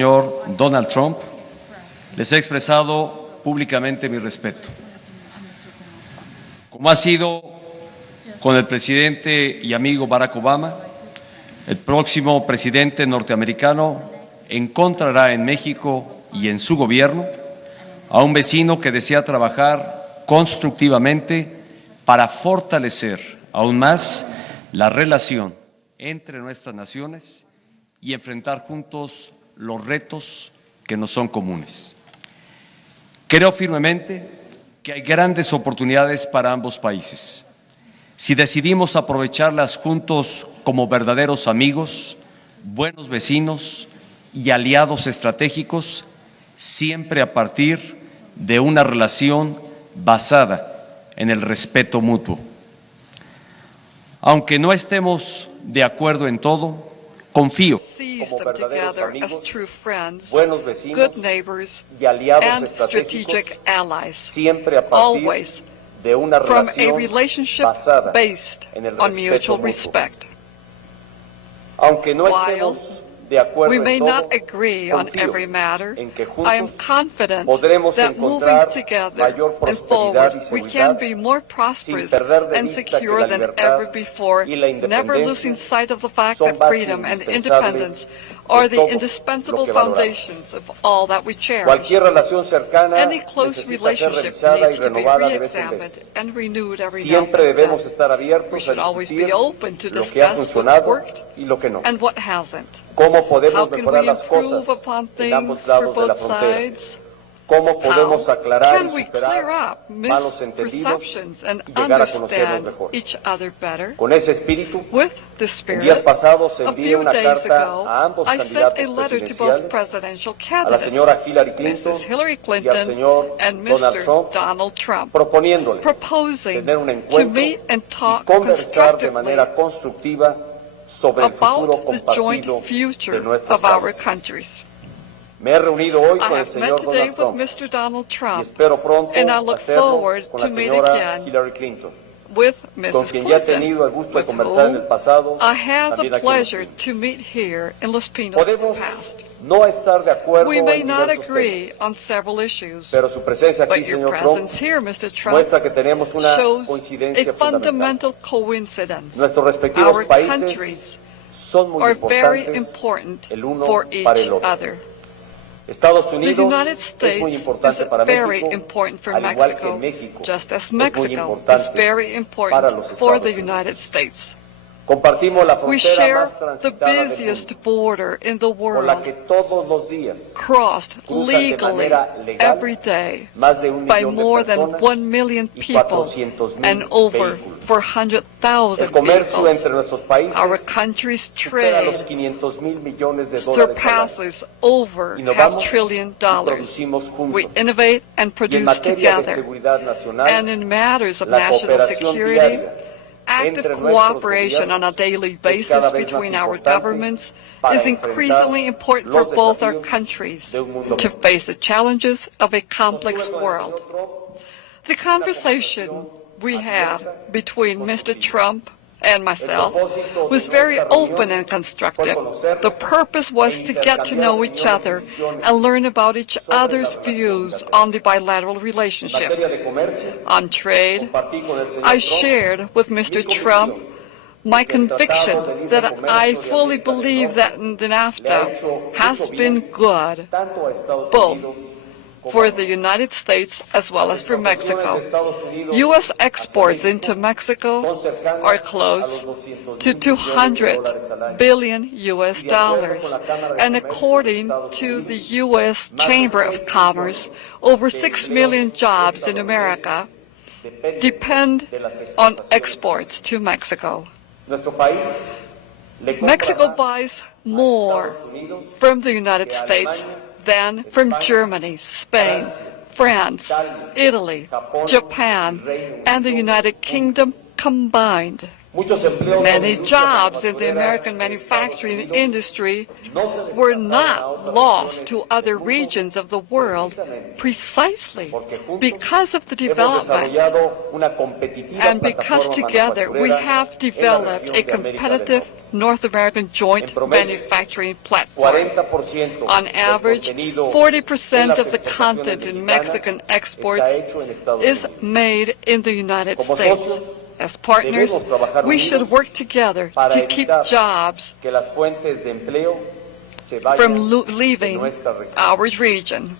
Señor Donald Trump, les he expresado públicamente mi respeto. Como ha sido con el presidente y amigo Barack Obama, el próximo presidente norteamericano encontrará en México y en su gobierno a un vecino que desea trabajar constructivamente para fortalecer aún más la relación entre nuestras naciones y enfrentar juntos los retos que nos son comunes. Creo firmemente que hay grandes oportunidades para ambos países. Si decidimos aprovecharlas juntos como verdaderos amigos, buenos vecinos y aliados estratégicos, siempre a partir de una relación basada en el respeto mutuo. Aunque no estemos de acuerdo en todo, confío Sees them together as true friends, buenos vecinos good neighbors, y aliados and estratégicos, strategic allies, siempre a partir always de una from a relación relationship basada based en el on respeto mutual mutuo. respect. Aunque no While estemos de acuerdo we en may todo, not agree on confío every matter, en que I am juntos confident podremos that moving encontrar together mayor and prosperidad forward, y we seguridad can be more prosperous sin perder de and vista que secure la than libertad ever before, y la never independencia losing sight of the fact son that base freedom and indispensable independence de are the todo indispensable lo que valoramos. foundations of all that we cherish. Cualquier relación cercana Any close necesita ser relationship revisada y needs to be renovada de vez en re-examined vez. and renewed every now Siempre and debemos then. estar We abiertos a should always be discutir open to lo que ha discuss what's funcionado worked y lo que no. and what hasn't. Cómo How podemos can mejorar we las improve cosas upon en ambos things for lados de la both frontera. sides? Cómo podemos How aclarar can y we clear superar up malos entendidos misperceptions and y llegar a conocernos understand mejor. each other better? Con ese espíritu, With the en días spirit, pasados a envié few una days carta ago, a ambos I sent candidatos a letter to both presidenciales, presidential a la candidates, señora Hillary Clinton Mrs. Hillary y al Clinton señor and Donald Mr. Trump, Donald Trump, proponiéndoles proposing tener un to encuentro meet and y talk conversar de constructively manera constructiva sobre el futuro about the joint compartido future de nuestros of our países. countries. Me he reunido hoy I con el have met señor today Donald with Trump Mr. Donald y Trump espero pronto and I look hacerlo forward con to la meet señora again Hillary Clinton, with con Mrs. quien ya he Clinton, tenido el gusto de with conversar en whom el pasado, I had también the aquí en Los pleasure Pinos. to meet here in Los Pinos in the Podemos past. no estar de acuerdo We may en not diversos agree temas, on several issues, pero su presencia aquí, but your señor Trump, presence here, Mr. Trump, muestra que tenemos una shows coincidencia a fundamental. fundamental coincidence. Nuestros respectivos Our países countries son muy are very importantes important el uno for para each el otro. other. Estados The Unidos United es muy States importante is para very México, important for al igual que Mexico, México just as es muy Mexico is importante very para los important for Estados the Unidos. United States. Compartimos la We frontera share más the transitada del busiest mundo, border in the por la que world, todos los días crossed cruzan de legally manera legal every day más de 1 by millón de more than personas 1 million y people 400,000 and over vehículos. 400,000 El comercio vehicles. entre nuestros países Our country's supera los trade 500,000 millones de dólares al año. surpasses over Innovamos $500 billion. y producimos juntos. We innovate and Y en produce materia de together. seguridad nacional, And in matters of la national cooperación security, diaria active entre nuestros cooperation on a daily es basis cada vez más between our importante governments para is enfrentar increasingly important for los both our desafíos countries de un mundo to mejor. face the challenges of a complex Sostuve con el world. señor Trump The conversation we had between Mr. Trump and myself was very open and constructive. The purpose was to get to know each other and learn about each other's views on the bilateral En relationship. materia de comercio, On trade, compartí con el señor I Trump shared with Mr. Trump my conviction that I fully believe that the NAFTA has been good tanto a Estados both Unidos for the United States as well as for Mexico. U.S. exports into Mexico are close to $200 billion US dollars, and according to the U.S. Chamber of Commerce, over 6 million jobs in America depend on exports to Mexico. Nuestro país le compra Mexico más buys a more Estados Unidos from the United States than from Germany, Spain, France, Italy, Japan, and the United Kingdom combined. Many jobs in the American manufacturing industry were not lost to other regions of the world precisely because of the development and because together we have developed a competitive North American joint manufacturing platform. On average, 40% of the content in Mexican exports is made in the United States. As partners, we should work together to keep jobs from leaving our region.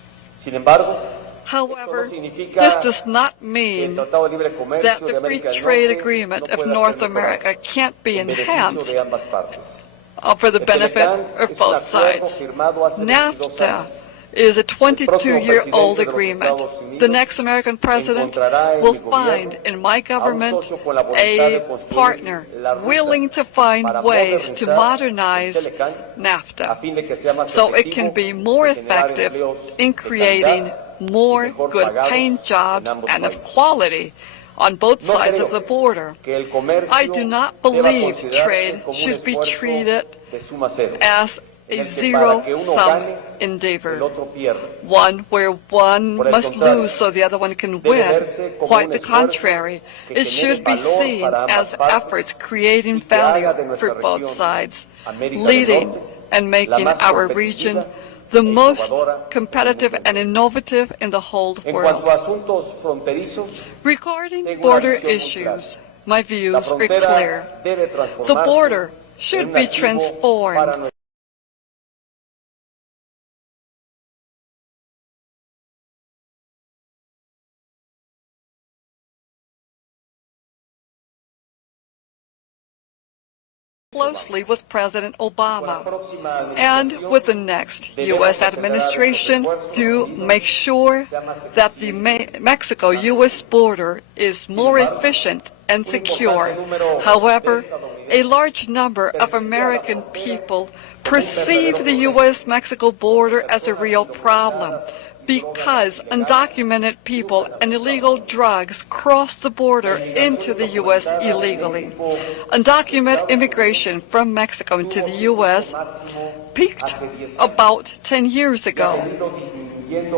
However, this does not mean that the free trade agreement of North America can't be enhanced for the benefit of both sides. NAFTA is a 22-year-old agreement. The next American president will find in my government a partner willing to find ways to modernize NAFTA so it can be more effective in creating more good-paying jobs and of quality on both sides of the border. I do not believe trade should be treated as a zero-sum endeavor, one where one must lose so the other one can win. Quite the contrary. It should be seen as efforts creating value for both sides, leading and making our region the most competitive and innovative in the whole world. Regarding border issues, my views are clear. The border should be transformed closely with President Obama and with the next U.S. administration to make sure that the Mexico-U.S. border is more efficient and secure. However, a large number of American people perceive the U.S.-Mexico border as a real problem because undocumented people and illegal drugs cross the border into the U.S. illegally. Undocumented immigration from Mexico into the U.S. peaked about 10 years ago,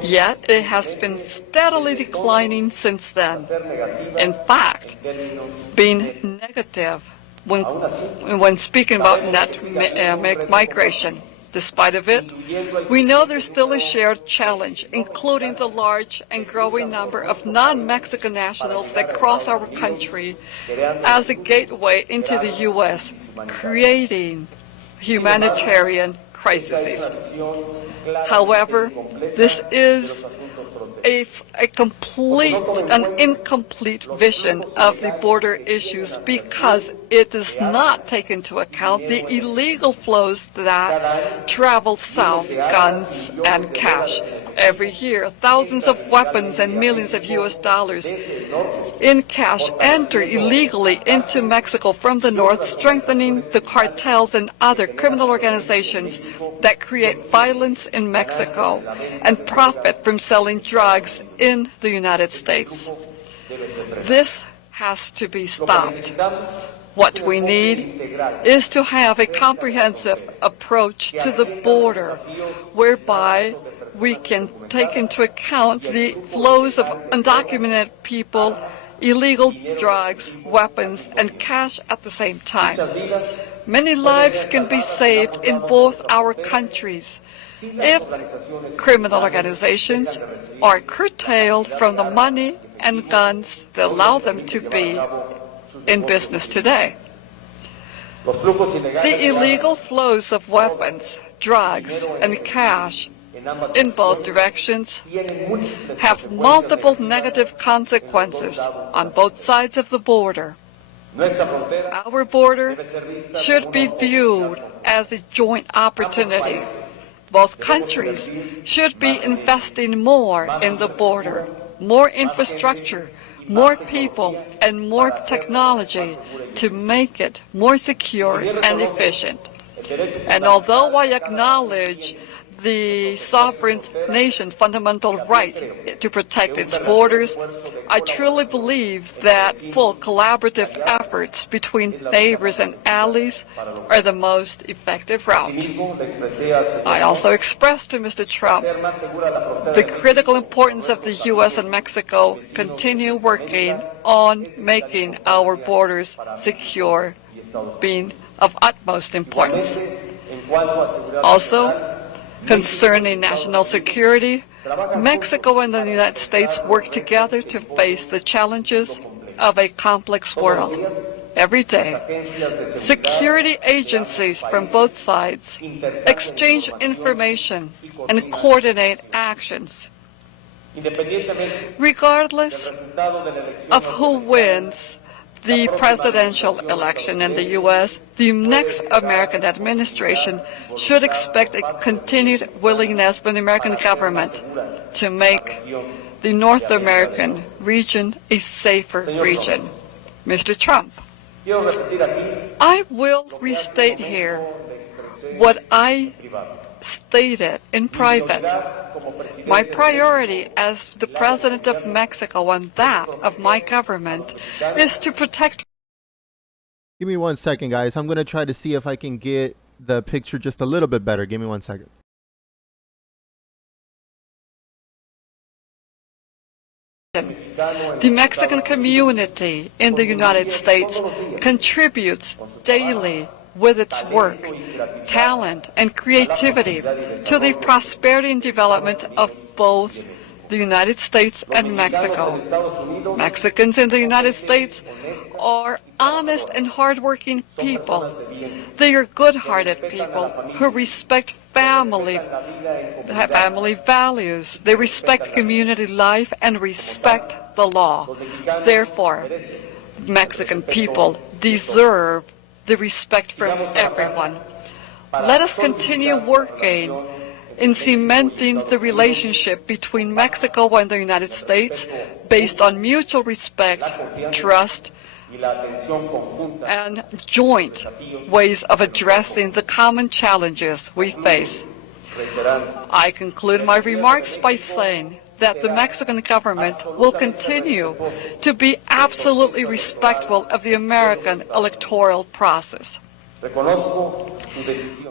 yet it has been steadily declining since then. In fact, being negative when speaking about net migration. Despite of it, we know there's still a shared challenge, including the large and growing number of non-Mexican nationals that cross our country as a gateway into the U.S., creating humanitarian crises. However, this is an incomplete vision of the border issues because it does not take into account the illegal flows that travel south, guns and cash. Every year, thousands of weapons and millions of U.S. dollars in cash enter illegally into Mexico from the north, strengthening the cartels and other criminal organizations that create violence in Mexico and profit from selling drugs in the United States. This has to be stopped. What we need is to have a comprehensive approach to the border whereby we can take into account the flows of undocumented people, illegal drugs, weapons, and cash at the same time. Many lives can be saved in both our countries if criminal organizations are curtailed from the money and guns that allow them to be in business today. The illegal flows of weapons, drugs, and cash in both directions have multiple negative consequences on both sides of the border. Our border should be viewed as a joint opportunity. Both countries should be investing more in the border, more infrastructure, more people, and more technology to make it more secure and efficient. And although I acknowledge the sovereign nation's fundamental right to protect its borders, I truly believe that full collaborative efforts between neighbors and allies are the most effective route. I also expressed to Mr. Trump the critical importance of the U.S. and Mexico continue working on making our borders secure, being of utmost importance. Also, concerning national security, Mexico and the United States work together to face the challenges of a complex world. Every day, security agencies from both sides exchange information and coordinate actions. Regardless of who wins the presidential election in the U.S., the next American administration should expect a continued willingness from the American government to make the North American region a safer region. Mr. Trump, I will restate here what I stated in private. My priority as the President of Mexico and that of my government is to protect. Give me 1 second, guys. I'm going to try to see if I can get the picture just a little bit better. Give me 1 second. The Mexican community in the United States contributes daily with its work, talent, and creativity to the prosperity and development of both the United States and Mexico. Mexicans in the United States are honest and hardworking people. They are good-hearted people who respect family values. They respect community life and respect the law. Therefore, Mexican people deserve the respect from everyone. Let us continue working in cementing the relationship between Mexico and the United States based on mutual respect, trust, and joint ways of addressing the common challenges we face. I conclude my remarks by saying that the Mexican government will continue to be absolutely respectful of the American electoral process.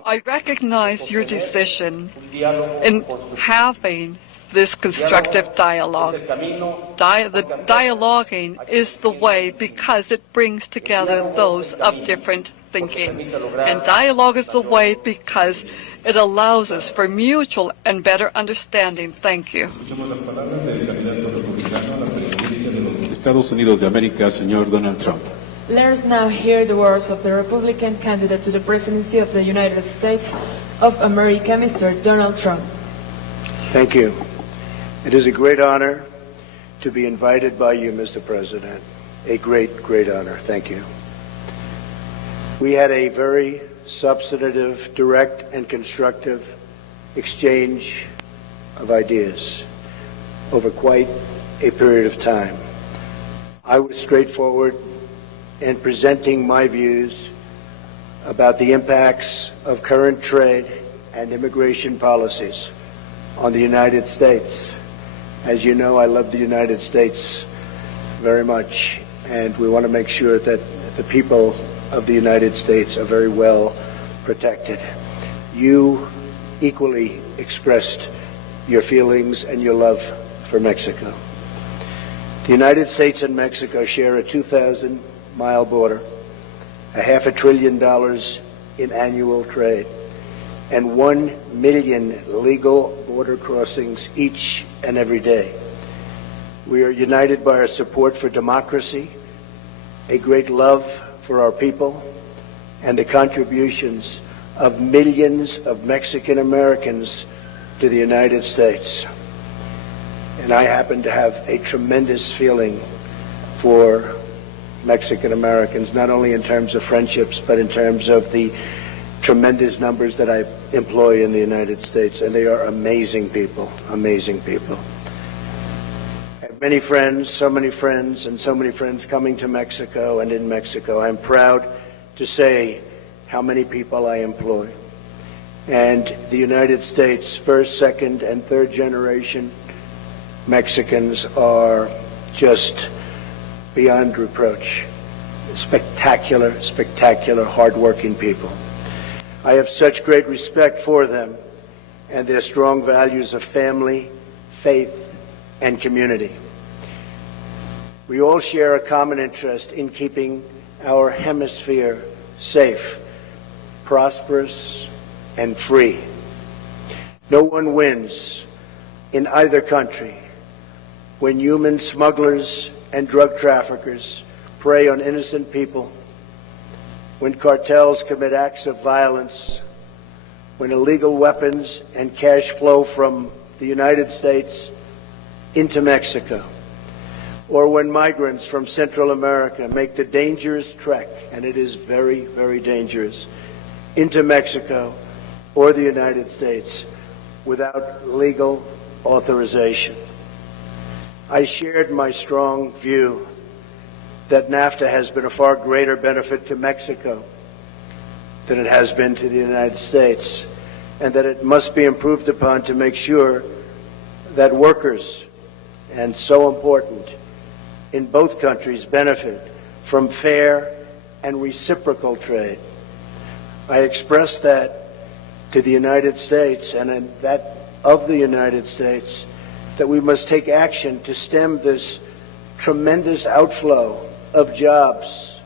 I recognize your decision in having this constructive dialogue. The dialoguing is the way because it brings together those of different thinking. And dialogue is the way because it allows us for mutual and better understanding. Thank you. Estados Unidos de América, señor Donald Trump. Let us now hear the words of the Republican candidate to the presidency of the United States of America, Mr. Donald Trump. Thank you. It is a great honor to be invited by you, Mr. President. A great, great honor. Thank you. We had a very substantive, direct, and constructive exchange of ideas over quite a period of time. I was straightforward in presenting my views about the impacts of current trade and immigration policies on the United States. As you know, I love the United States very much, and we want to make sure that the people of the United States are very well protected. You equally expressed your feelings and your love for Mexico. The United States and Mexico share a 2,000-mile border, $500 billion in annual trade, and 1 million legal border crossings each and every day. We are united by our support for democracy, a great love for our people, and the contributions of millions of Mexican Americans to the United States. And I happen to have a tremendous feeling for Mexican Americans, not only in terms of friendships, but in terms of the tremendous numbers that I employ in the United States. And they are amazing people, amazing people. I have many friends, so many friends, and so many friends coming to Mexico and in Mexico. I'm proud to say how many people I employ. and the United States, first, second, and third generation Mexicans are just beyond reproach. Spectacular, spectacular, hardworking people. I have such great respect for them and their strong values of family, faith, and community. We all share a common interest in keeping our hemisphere safe, prosperous, and free. No one wins in either country when human smugglers and drug traffickers prey on innocent people, when cartels commit acts of violence, when illegal weapons and cash flow from the United States into Mexico, or when migrants from Central America make the dangerous trek, and it is very, very dangerous, into Mexico or the United States without legal authorization. I shared my strong view that NAFTA has been a far greater benefit to Mexico than it has been to the United States, and that it must be improved upon to make sure that workers, and so important, in both countries benefit from fair and reciprocal trade. I expressed that to the United States and that of the United States, that we must take action to stem this tremendous outflow of jobs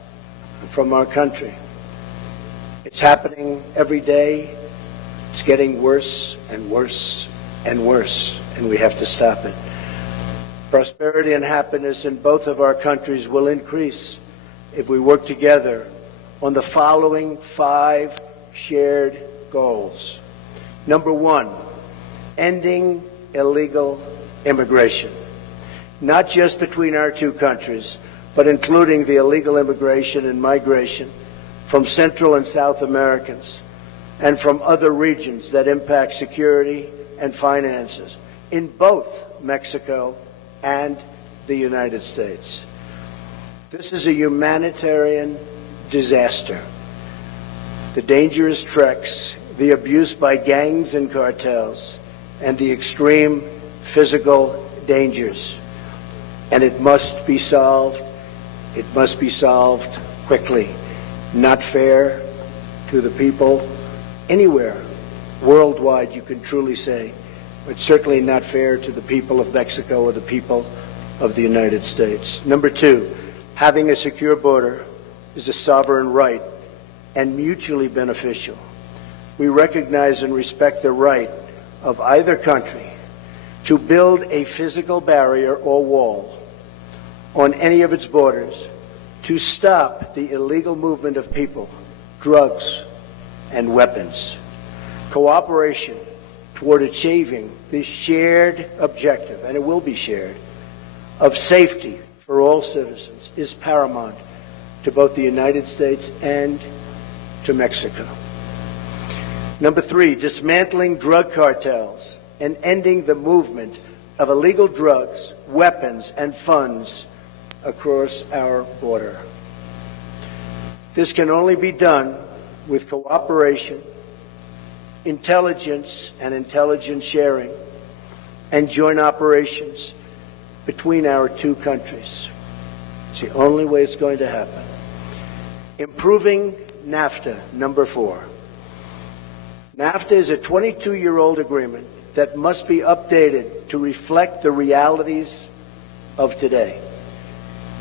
from our country. It's happening every day. It's getting worse and worse and worse, and we have to stop it. Prosperity and happiness in both of our countries will increase if we work together on the following 5 shared goals. Number 1, ending illegal immigration, not just between our two countries, but including the illegal immigration and migration from Central and South Americans and from other regions that impact security and finances in both Mexico and the United States. This is a humanitarian disaster. The dangerous treks, the abuse by gangs and cartels, and the extreme physical dangers. And it must be solved. It must be solved quickly. Not fair to the people anywhere, worldwide, you can truly say, but certainly not fair to the people of Mexico or the people of the United States. Number 2, having a secure border is a sovereign right and mutually beneficial. We recognize and respect the right of either country to build a physical barrier or wall on any of its borders to stop the illegal movement of people, drugs, and weapons. Cooperation toward achieving this shared objective, and it will be shared, of safety for all citizens is paramount to both the United States and to Mexico. Number 3, dismantling drug cartels and ending the movement of illegal drugs, weapons, and funds across our border. This can only be done with cooperation, intelligence and intelligence sharing, and joint operations between our two countries. It's the only way it's going to happen. Improving NAFTA, number 4. NAFTA is a 22-year-old agreement that must be updated to reflect the realities of today.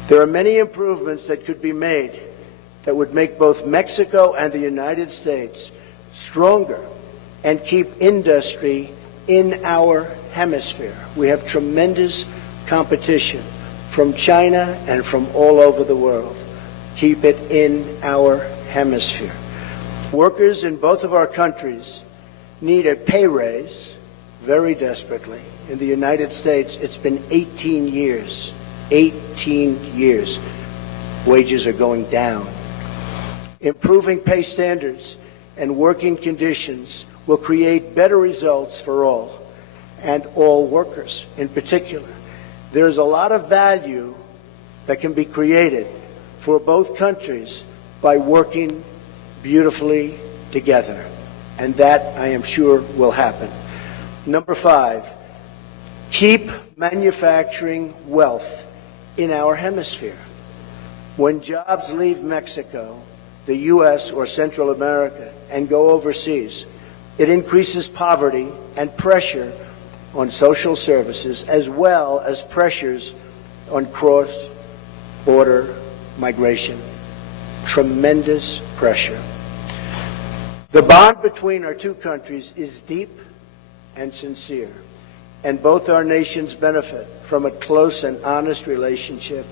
There are many improvements that could be made that would make both Mexico and the United States stronger and keep industry in our hemisphere. We have tremendous competition from China and from all over the world. Keep it in our hemisphere. Workers in both of our countries need a pay raise very desperately. In the United States, it's been 18 years. 18 years. Wages are going down. Improving pay standards and working conditions will create better results for all, and all workers in particular. There's a lot of value that can be created for both countries by working beautifully together. and that, I am sure, will happen. Number 5, keep manufacturing wealth in our hemisphere. When jobs leave Mexico, the U.S. or Central America and go overseas, it increases poverty and pressure on social services, as well as pressures on cross-border migration. Tremendous pressure. The bond between our two countries is deep and sincere, and both our nations benefit from a close and honest relationship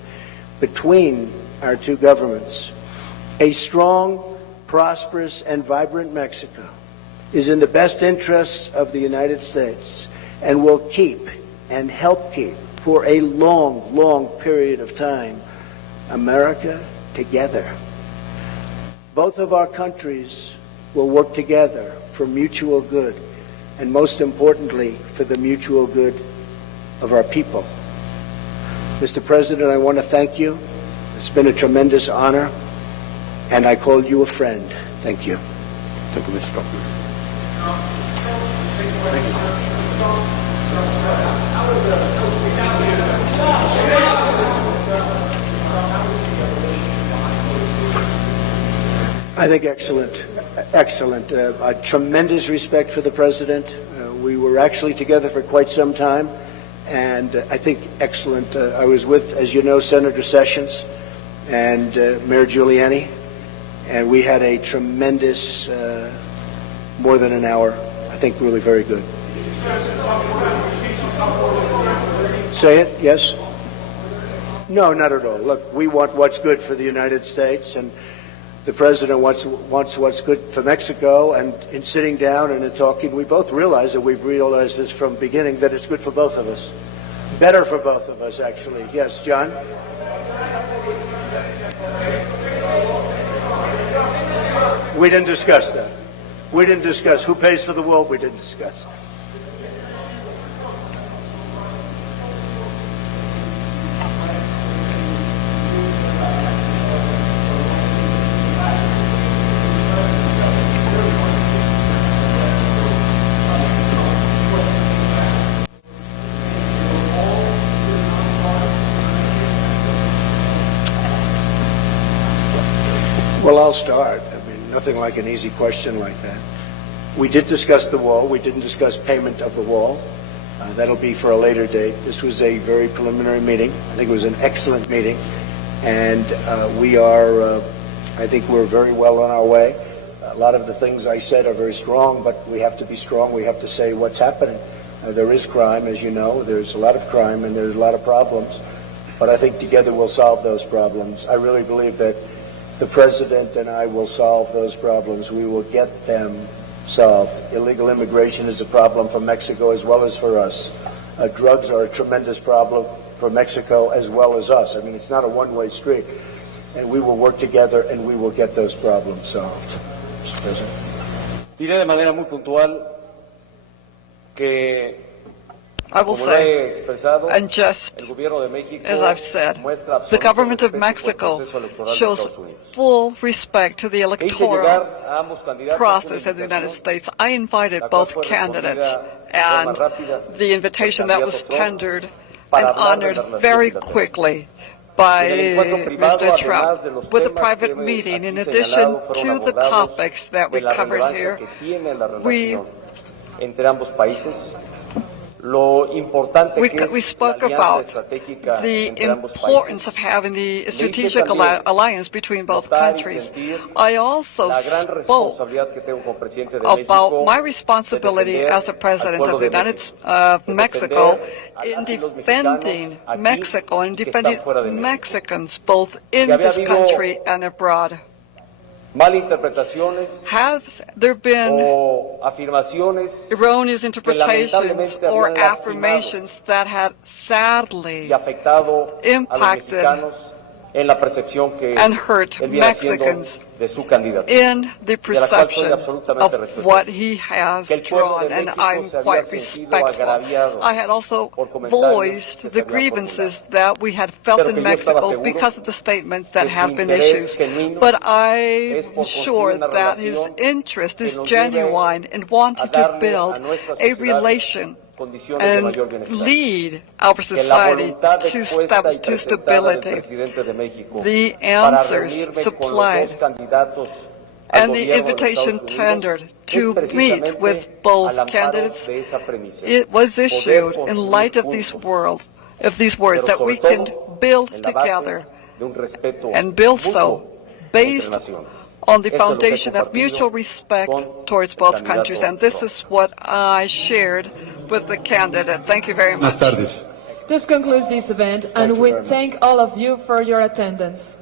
between our two governments. A strong, prosperous, and vibrant Mexico is in the best interests of the United States and will keep and help keep for a long, long period of time America together. Both of our countries will work together for mutual good, and most importantly, for the mutual good of our people. Mr. President, I want to thank you. It's been a tremendous honor, and I call you a friend. Thank you. Thank you, Mr. President. I think excellent, excellent. Tremendous respect for the president. We were actually together for quite some time, and I think excellent. I was with, as you know, Senator Sessions and Mayor Giuliani, and we had a tremendous, more than an hour. I think really very good. Say it, yes? No, not at all. Look, we want what's good for the United States, and the president wants what's good for Mexico, and in sitting down and in talking, we both realize that we've realized this from the beginning, that it's good for both of us. Better for both of us, actually. Yes, John? We didn't discuss that. We didn't discuss who pays for the wall. We didn't discuss. Well, I'll start. I mean, nothing like an easy question like that. We did discuss the wall. We didn't discuss payment of the wall. That'll be for a later date. This was a very preliminary meeting. I think it was an excellent meeting. And we are, I think we're very well on our way. A lot of the things I said are very strong, but we have to be strong. We have to say what's happening. There is crime, as you know. There's a lot of crime and there's a lot of problems. But I think together we'll solve those problems. I really believe that the president and I will solve those problems. We will get them solved. Illegal immigration is a problem for Mexico as well as for us. Drugs are a tremendous problem for Mexico as well as us. I mean, it's not a one-way street. And we will work together and we will get those problems solved. Mr. President. Diré de manera muy puntual que, I will como lo he say, expresado, and just el gobierno de México as I've said, muestra the absoluto government of respeto por el Mexico proceso electoral de shows Estados Unidos. full respect to the E hice electoral llegar a ambos candidatos process una in the United invitación, States. I invited la cual both fue candidates, respondida de and forma rápida the invitation por el that was candidato Trump tendered para and hablar de la honored relación very bilateral. quickly by En el encuentro privado, Mr. además de Trump los with a temas private que meeting. aquí In addition señalado, fueron to the abordados topics that we de la covered relevancia here, que tiene la we relación entre ambos países, lo importante que es we la spoke alianza about estratégica the entre ambos importance países. of having the Me hice strategic también alliance between both notar y countries. sentir I also la gran spoke responsabilidad que tengo como presidente de about México my de responsibility defender as the president al pueblo of the de United México, de Mexico defender a in las y los defending mexicanos aquí Mexico and y que defending están fuera de México. Mexicans both in Que había this habido country and abroad. malinterpretaciones Have there been o afirmaciones erroneous interpretations lamentablemente or habían lastimado affirmations that had sadly y afectado a los impacted mexicanos en la percepción que and hurt él viene haciendo Mexicans de su candidatura. in the de la cual soy perception absolutamente of respetuoso. what he has Que el pueblo de drawn, and México I'm se había quite sentido respectful. agraviado I had also por comentarios voiced que se the habían grievances that we had felt Pero in que yo estaba Mexico seguro because of the statements that que su have been interés issues. genuino But es I'm por sure construir una that his relación interest que is nos lleve genuine and a wanting to darle build a nuestra a sociedad relation condiciones de and mayor bienestar. lead our Que la society voluntad to expuesta y steps to presentada del stability. presidente de México The para answers reunirme con los supplied dos candidatos al and the gobierno de los invitation Estados Unidos tendered es to meet precisamente with al both amparo candidates, de esa premisa. it was Poder issued in construir light of these juntos, words pero that sobre we can todo build en la base together de un respeto and build mutuo so entre based naciones. on the Esto es lo que he foundation of compartido mutual respect con towards el both countries. candidato And this Trump. is what I shared with the candidate. Thank you very much. Buenas tardes. This concludes this event, and you we very much. thank all of you for your attendance.